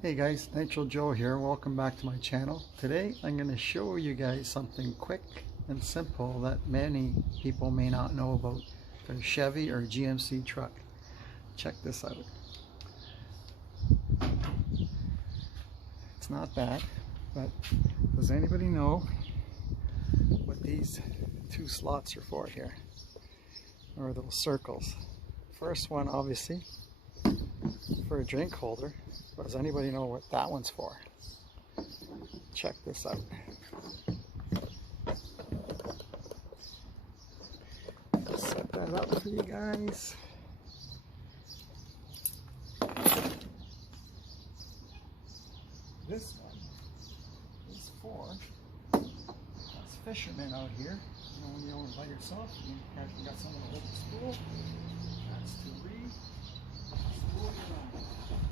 Hey guys, Nitro Joe here. Welcome back to my channel. Today I'm going to show you guys something quick and simple that many people may not know about their Chevy or GMC truck. Check this out. It's not bad, but does anybody know what these two slots are for here? Or those circles? First one obviously for a drink holder. But does anybody know what that one's for? Check this out. Set that up for you guys. This one is for us fishermen out here. You know, when you're only by yourself, you got someone to hold the spool. That's to re-spool your line.